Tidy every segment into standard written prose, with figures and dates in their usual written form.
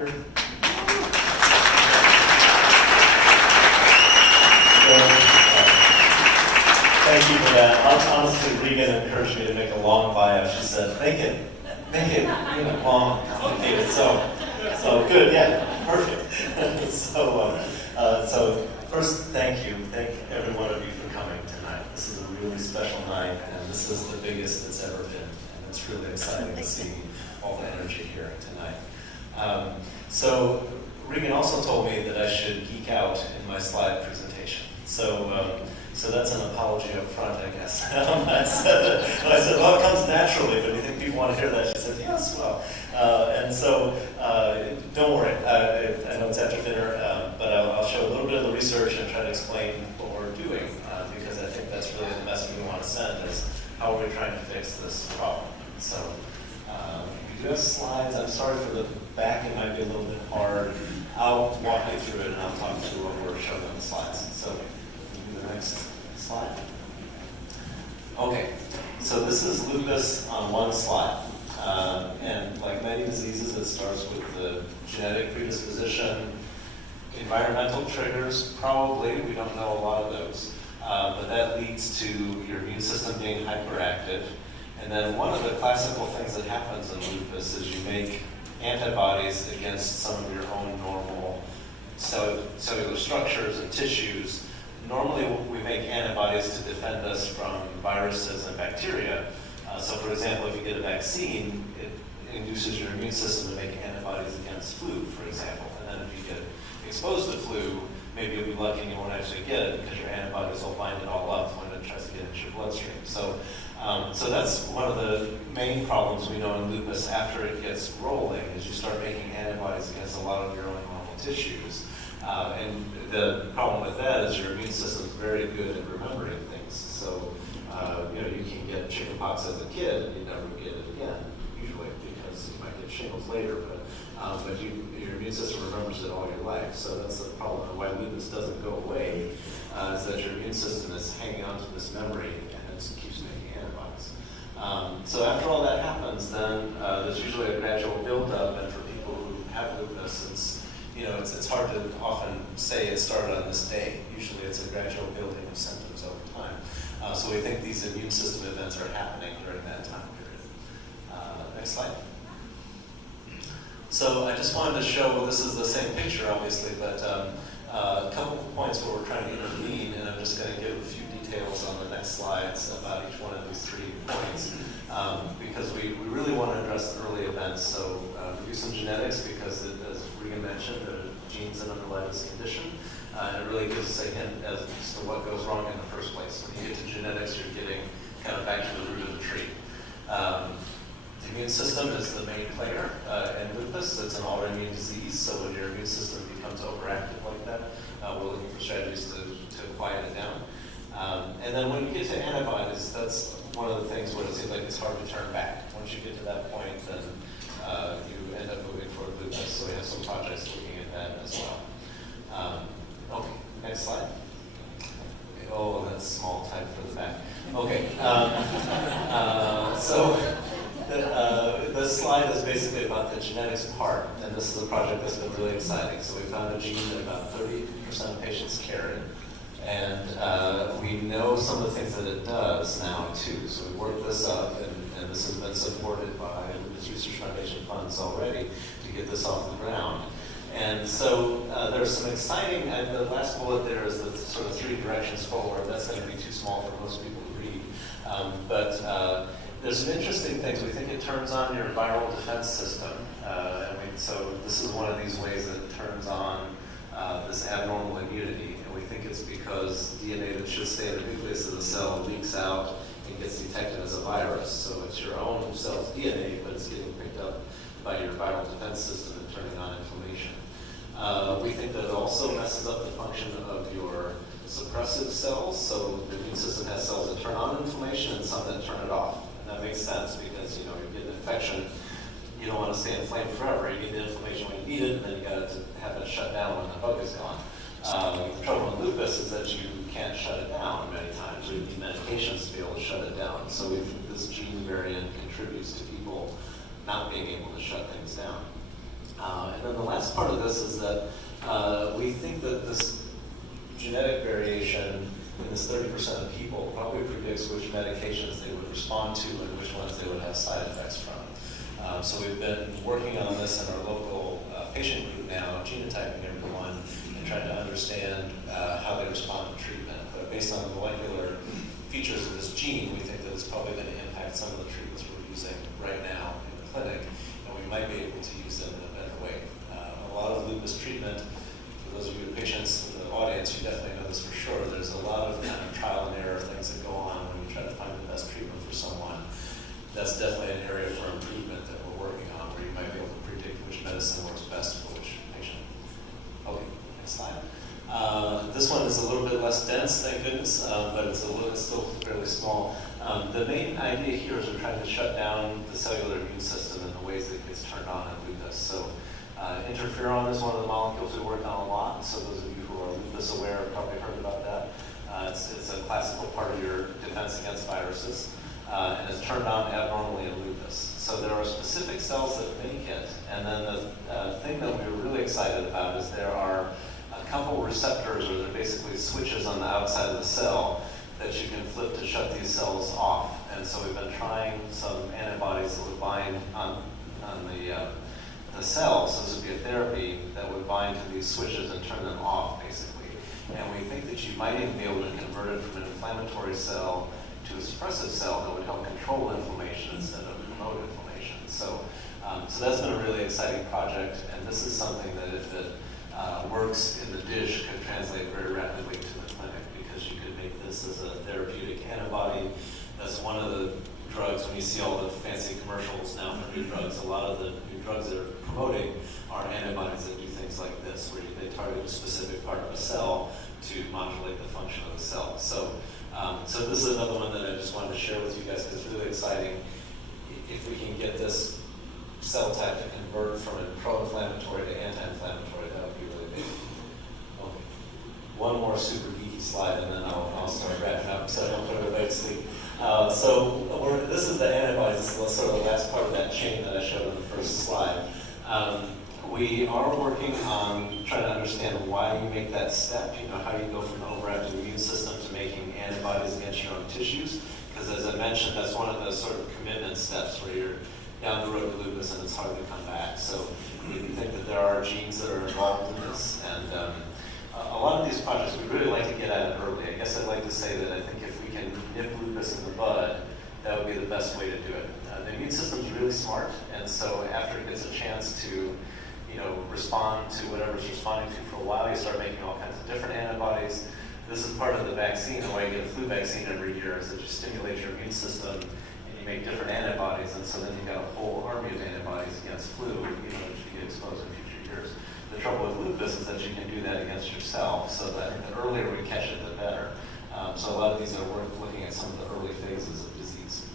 here? Thank you for that. Honestly, Regan encouraged me to make a long bio. She said, make it long, complicated. So good, yeah, perfect. So first, thank you. Thank every one of you for coming tonight. This is a really special night, and this is the biggest it's ever been. And it's really exciting to see all the energy here tonight. So Regan also told me that I should geek out in my slide presentation. So that's an apology up front, I guess. I said, well, it comes naturally, but do you think people want to hear that? She said, yes, well. And so don't worry. I know it's after dinner, but I'll show a little bit of the research and try to explain what we're doing, because I think that's really the message we want to send is how are we trying to fix this problem. So we do have slides. I'm sorry for the back. It might be a little bit hard. I'll walk you through it, and I'll talk through what we're showing on the slides. So the next slide. Okay, so this is lupus on one slide. And like many diseases, it starts with the genetic predisposition, environmental triggers, probably, we don't know a lot of those. But that leads to your immune system being hyperactive. And then one of the classical things that happens in lupus is you make antibodies against some of your own normal cellular structures and tissues. Normally, we make antibodies to defend us from viruses and bacteria. So for example, if you get a vaccine, it induces your immune system to make antibodies against flu, for example. And then if you get exposed to flu, maybe you'll be lucky and you won't actually get it because your antibodies will bind it all up when it tries to get into your bloodstream. So that's one of the main problems we know in lupus after it gets rolling is you start making antibodies against a lot of your own normal tissues. And the problem with that is your immune system is very good at remembering things. So, you can get chickenpox as a kid and you never get it again, usually, because you might get shingles later, but your immune system remembers it all your life. So that's the problem. And why lupus doesn't go away is that your immune system is hanging on to this memory and it keeps making antibodies. So after all that happens, then there's usually a gradual buildup, and for people who have lupus, it's hard to often say it started on this day. Usually it's a gradual building of symptoms over time. So we think these immune system events are happening during that time period. Next slide. So I just wanted to show, this is the same picture obviously, but a couple of points where we're trying to intervene, and I'm just going to give a few details on the next slides about each one of these 3 points, because we really want to address the early events. So we do some genetics because, as Regan mentioned, there are genes that underlie this condition, and it really gives us a hint as to what goes wrong in the first place. When you get to genetics, you're getting kind of back to the root of the tree. The immune system is the main player in lupus. It's an autoimmune disease, so when your immune system becomes overactive like that, we're looking for strategies to quiet it down. And then when you get to antibodies, that's one of the things where it seems like it's hard to turn back. Once you get to that point, then you end up moving toward lupus. So we have some projects looking at that as well. Okay, next slide. Okay, oh, that's small type for the back. Okay, so this slide is basically about the genetics part, and this is a project that's been really exciting. So we found a gene that about 30% of patients carry, and we know some of the things that it does now too. So we worked this up, and this has been supported by Lupus Research Foundation funds already to get this off the ground. And so there's some exciting, the last bullet there is the sort of 3 directions forward. That's going to be too small for most people to read. But there's some interesting things. We think it turns on your viral defense system. So this is one of these ways that it turns on this abnormal immunity. And we think it's because DNA that should stay in the nucleus of the cell leaks out and gets detected as a virus. So it's your own cell's DNA, but it's getting picked up by your viral defense system and turning on inflammation. We think that it also messes up the function of your suppressive cells. So the immune system has cells that turn on inflammation and some that turn it off. And that makes sense because you get an infection. You don't want to stay inflamed forever. You need the inflammation when you need it, and then you got to have it shut down when the bug is gone. The trouble with lupus is that you can't shut it down many times. You need medications to be able to shut it down. So this gene variant contributes to people not being able to shut things down. And then the last part of this is that we think that this genetic variation in this 30% of people probably predicts which medications they would respond to and which ones they would have side effects from. So we've been working on this in our local patient group now, genotyping everyone and trying to understand how they respond to treatment. But based on the molecular features of this gene, we think that it's probably going to impact some of the treatments we're using right now in the clinic, and we might be able to use them in a better way. A lot of lupus treatment, for those of you patients in the audience, you definitely know this for sure, there's a lot of kind of trial and error things that go on when we try to find the best treatment for someone. That's definitely an area for improvement that we're working on, where you might be able to predict which medicine works best for which patient. Okay, next slide. This one is a little bit less dense, thank goodness, but it's still fairly small. The main idea here is we're trying to shut down the cellular immune system in the ways that it gets turned on in lupus. So interferon is one of the molecules we work on a lot. So those of you who are lupus aware have probably heard about that. It's a classical part of your defense against viruses, and it's turned on abnormally in lupus. So there are specific cells that make it, and then the thing that we're really excited about is there are a couple receptors, or they're basically switches on the outside of the cell that you can flip to shut these cells off. And so we've been trying some antibodies that would bind on the cells. So this would be a therapy that would bind to these switches and turn them off, basically. And we think that you might even be able to convert it from an inflammatory cell to a suppressive cell that would help control inflammation instead of promote inflammation. So that's been a really exciting project, and this is something that if it works in the dish could translate very rapidly to the clinic, because you could make this as a therapeutic antibody. That's one of the drugs, when you see all the fancy commercials now for new drugs, a lot of the new drugs that are promoting are antibodies that do things like this, where they target a specific part of a cell to modulate the function of the cell. So this is another one that I just wanted to share with you guys, because it's really exciting. If we can get this cell type to convert from a pro-inflammatory to anti-inflammatory, that would be really big. Okay. One more super geeky slide, and then I'll start wrapping up so I don't put everybody to sleep. This is the antibodies. This is sort of the last part of that chain that I showed on the first slide. We are working on trying to understand why you make that step, how you go from an overactive immune system to making antibodies against your own tissues. Because as I mentioned, that's one of those sort of commitment steps where you're down the road to lupus and it's hard to come back. So we think that there are genes that are involved in this. And a lot of these projects, we really like to get at it early. I guess I'd like to say that I think if we can nip lupus in the bud, that would be the best way to do it. The immune system is really smart, and so after it gets a chance to respond to whatever it's responding to for a while, you start making all kinds of different antibodies. This is part of the vaccine. The way you get a flu vaccine every year is that you stimulate your immune system and you make different antibodies, and so then you've got a whole army of antibodies against flu, which you get exposed in future years. The trouble with lupus is that you can do that against yourself, so that the earlier we catch it, the better. So a lot of these are worth looking at some of the early phases of disease.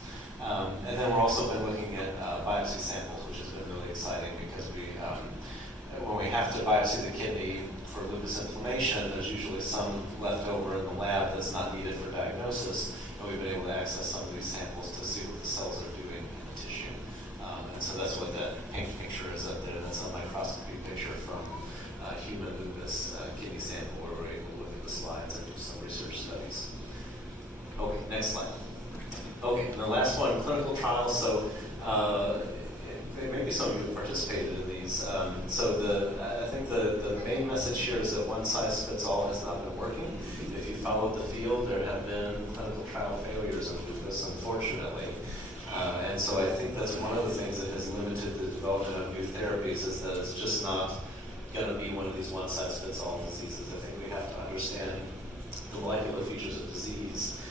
And then we're also been looking at biopsy samples, which has been really exciting, because when we have to biopsy the kidney for lupus inflammation, there's usually some left over in the lab that's not needed for diagnosis, and we've been able to access some of these samples to see what the cells are doing in the tissue. And so that's what that pink picture is up there. That's a microscopy picture from human lupus kidney sample, where we're able to look at the slides and do some research studies. Okay, next slide. Okay, and the last one, clinical trials. So maybe some of you have participated in these. I think the main message here is that one size fits all has not been working. If you followed the field, there have been clinical trial failures in lupus, unfortunately. And so I think that's one of the things that has limited the development of new therapies, is that it's just not going to be one of these one size fits all diseases. I think we have to understand the molecular features of disease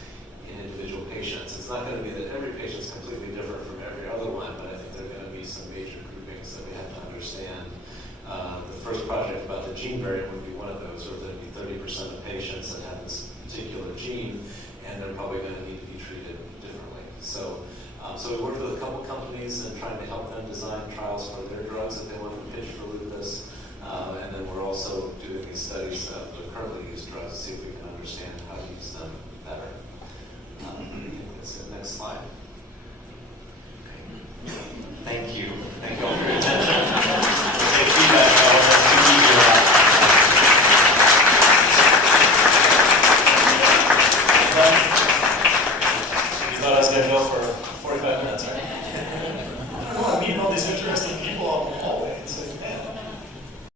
in individual patients. It's not going to be that every patient's completely different from every other one, but I think there are going to be some major groupings that we have to understand. The first project about the gene variant would be one of those, where there'd be 30% of patients that have this particular gene, and they're probably going to need to be treated differently. So we worked with a couple companies and trying to help them design trials for their drugs that they want to pitch for lupus. And then we're also doing these studies of the currently used drugs to see if we can understand how to use them better. That's it. Next slide. Okay. Thank you. Thank you all for your attention. these interesting people up